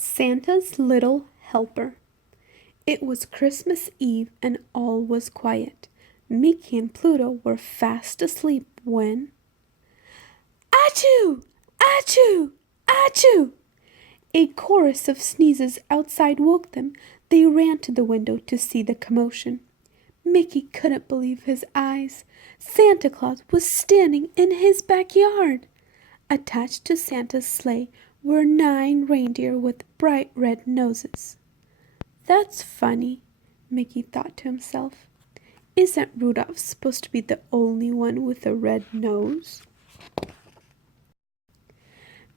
Santa's Little Helper. It was Christmas Eve and all was quiet. Mickey and Pluto were fast asleep when Achoo! Achoo! Achoo! A chorus of sneezes outside woke them. They ran to the window to see the commotion. Mickey couldn't believe his eyes. Santa Claus was standing in his backyard. Attached to Santa's sleigh were 9 reindeer with bright red noses. That's funny, Mickey thought to himself. Isn't Rudolph supposed to be the only one with a red nose?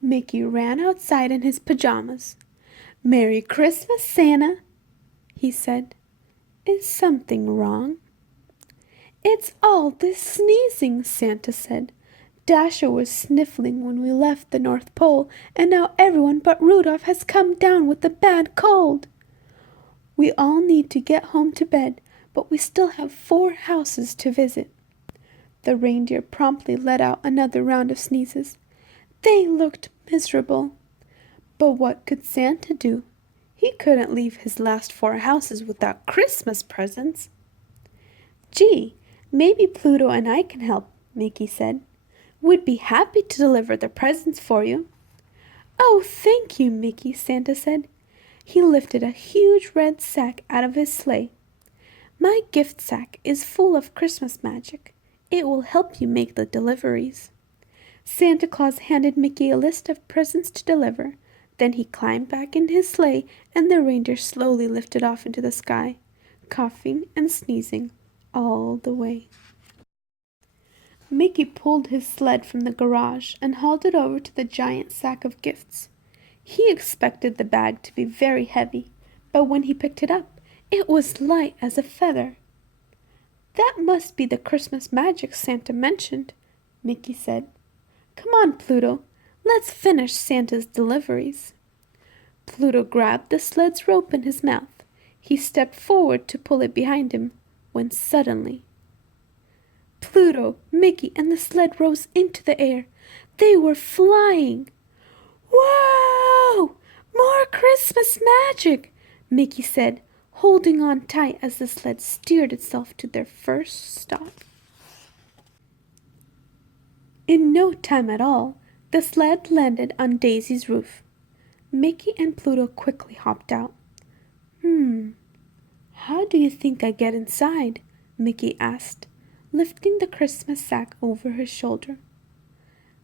Mickey ran outside in his pajamas. "Merry Christmas, Santa," he said. "Is something wrong?" "It's all this sneezing," Santa said. "Dasher was sniffling when we left the North Pole, and now everyone but Rudolph has come down with a bad cold. We all need to get home to bed, but we still have 4 houses to visit." The reindeer promptly let out another round of sneezes. They looked miserable. But what could Santa do? He couldn't leave his last 4 houses without Christmas presents. "Gee, maybe Pluto and I can help," Mickey said. "We'd be happy to deliver the presents for you." "Oh, thank you, Mickey," Santa said. He lifted a huge red sack out of his sleigh. "My gift sack is full of Christmas magic. It will help you make the deliveries." Santa Claus handed Mickey a list of presents to deliver. Then he climbed back in his sleigh, and the reindeer slowly lifted off into the sky, coughing and sneezing all the way. Mickey pulled his sled from the garage and hauled it over to the giant sack of gifts. He expected the bag to be very heavy, but when he picked it up, it was light as a feather. "That must be the Christmas magic Santa mentioned," Mickey said. "Come on, Pluto, let's finish Santa's deliveries." Pluto grabbed the sled's rope in his mouth. He stepped forward to pull it behind him, when suddenly Pluto, Mickey, and the sled rose into the air. They were flying. "Whoa! More Christmas magic!" Mickey said, holding on tight as the sled steered itself to their first stop. In no time at all, the sled landed on Daisy's roof. Mickey and Pluto quickly hopped out. How do you think I get inside?" Mickey asked, lifting the Christmas sack over his shoulder.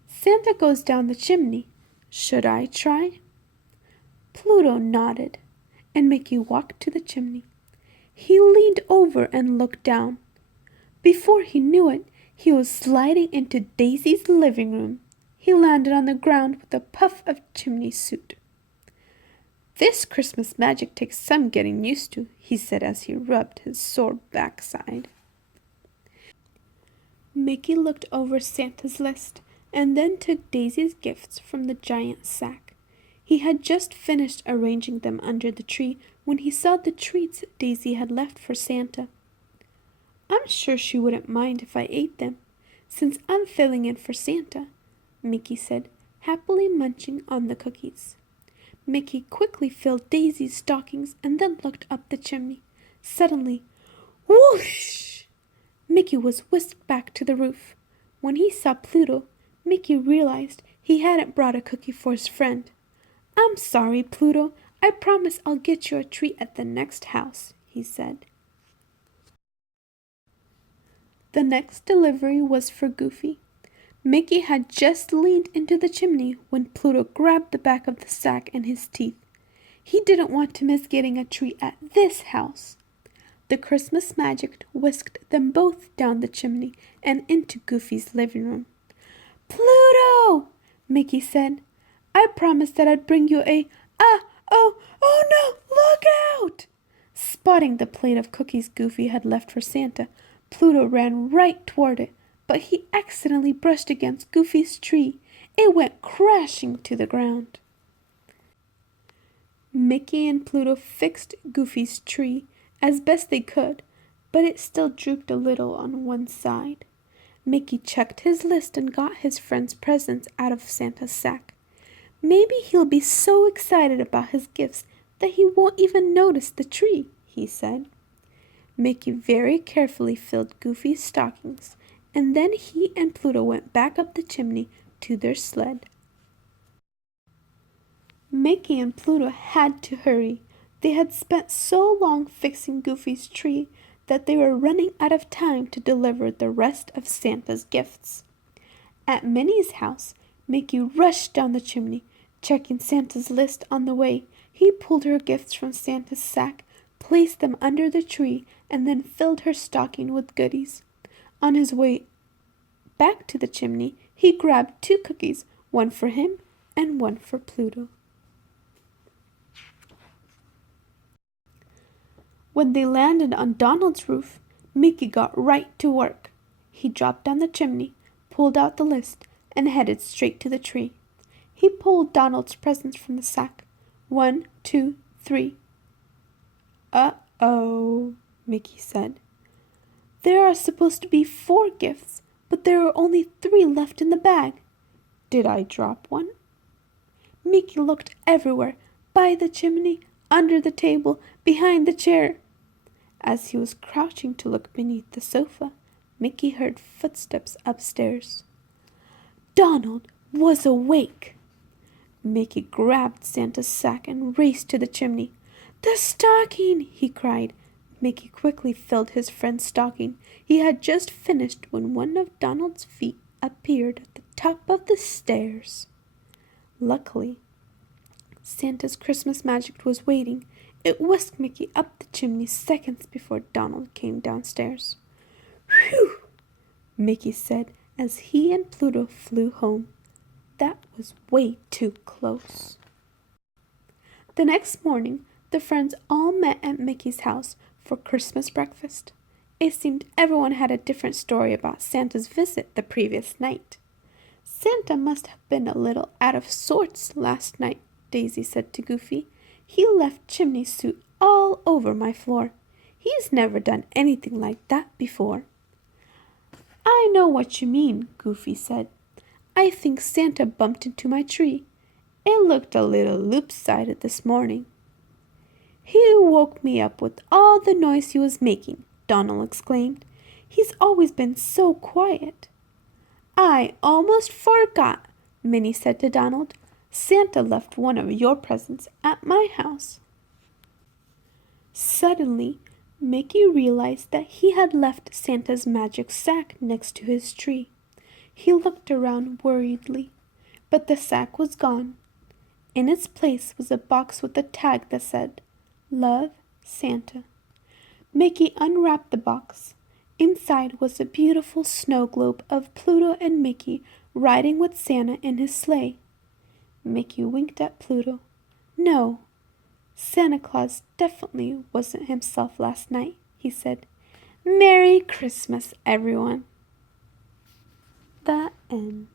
"Santa goes down the chimney. Should I try?" Pluto nodded, and Mickey walked to the chimney. He leaned over and looked down. Before he knew it, he was sliding into Daisy's living room. He landed on the ground with a puff of chimney soot. "This Christmas magic takes some getting used to," he said as he rubbed his sore backside. Mickey looked over Santa's list and then took Daisy's gifts from the giant sack. He had just finished arranging them under the tree when he saw the treats Daisy had left for Santa. "I'm sure she wouldn't mind if I ate them, since I'm filling in for Santa," Mickey said, happily munching on the cookies. Mickey quickly filled Daisy's stockings and then looked up the chimney. Suddenly, whoosh! Mickey was whisked back to the roof. When he saw Pluto, Mickey realized he hadn't brought a cookie for his friend. "I'm sorry, Pluto. I promise I'll get you a treat at the next house," he said. The next delivery was for Goofy. Mickey had just leaned into the chimney when Pluto grabbed the back of the sack in his teeth. He didn't want to miss getting a treat at this house. The Christmas magic whisked them both down the chimney and into Goofy's living room. "Pluto!" Mickey said. "I promised that I'd bring you oh no, look out!" Spotting the plate of cookies Goofy had left for Santa, Pluto ran right toward it, but he accidentally brushed against Goofy's tree. It went crashing to the ground. Mickey and Pluto fixed Goofy's tree as best they could, but it still drooped a little on one side. Mickey checked his list and got his friend's presents out of Santa's sack. Maybe he'll be so excited about his gifts that he won't even notice the tree, he said. Mickey very carefully filled Goofy's stockings, and then he and Pluto went back up the chimney to their sled. Mickey and Pluto had to hurry. They had spent so long fixing Goofy's tree that they were running out of time to deliver the rest of Santa's gifts. At Minnie's house, Mickey rushed down the chimney, checking Santa's list on the way. He pulled her gifts from Santa's sack, placed them under the tree, and then filled her stocking with goodies. On his way back to the chimney, he grabbed 2 cookies, one for him and one for Pluto. When they landed on Donald's roof, Mickey got right to work. He dropped down the chimney, pulled out the list, and headed straight to the tree. He pulled Donald's presents from the sack. 1, 2, 3. "Uh-oh," Mickey said. "There are supposed to be 4 gifts, but there are only 3 left in the bag. Did I drop one?" Mickey looked everywhere, by the chimney, under the table, behind the chair. As he was crouching to look beneath the sofa, Mickey heard footsteps upstairs. Donald was awake. Mickey grabbed Santa's sack and raced to the chimney. "The stocking!" he cried. Mickey quickly filled his friend's stocking. He had just finished when one of Donald's feet appeared at the top of the stairs. Luckily, Santa's Christmas magic was waiting. It whisked Mickey up the chimney seconds before Donald came downstairs. "Whew!" Mickey said as he and Pluto flew home. That was way too close. The next morning, the friends all met at Mickey's house for Christmas breakfast. It seemed everyone had a different story about Santa's visit the previous night. "Santa must have been a little out of sorts last night," Daisy said to Goofy. "He left chimney soot all over my floor. He's never done anything like that before." "I know what you mean," Goofy said. "I think Santa bumped into my tree. It looked a little loop-sided this morning." "He woke me up with all the noise he was making," Donald exclaimed. "He's always been so quiet." "I almost forgot," Minnie said to Donald. "Santa left one of your presents at my house." Suddenly, Mickey realized that he had left Santa's magic sack next to his tree. He looked around worriedly, but the sack was gone. In its place was a box with a tag that said, "Love, Santa." Mickey unwrapped the box. Inside was a beautiful snow globe of Pluto and Mickey riding with Santa in his sleigh. Mickey winked at Pluto. "No, Santa Claus definitely wasn't himself last night," he said. "Merry Christmas, everyone." The end.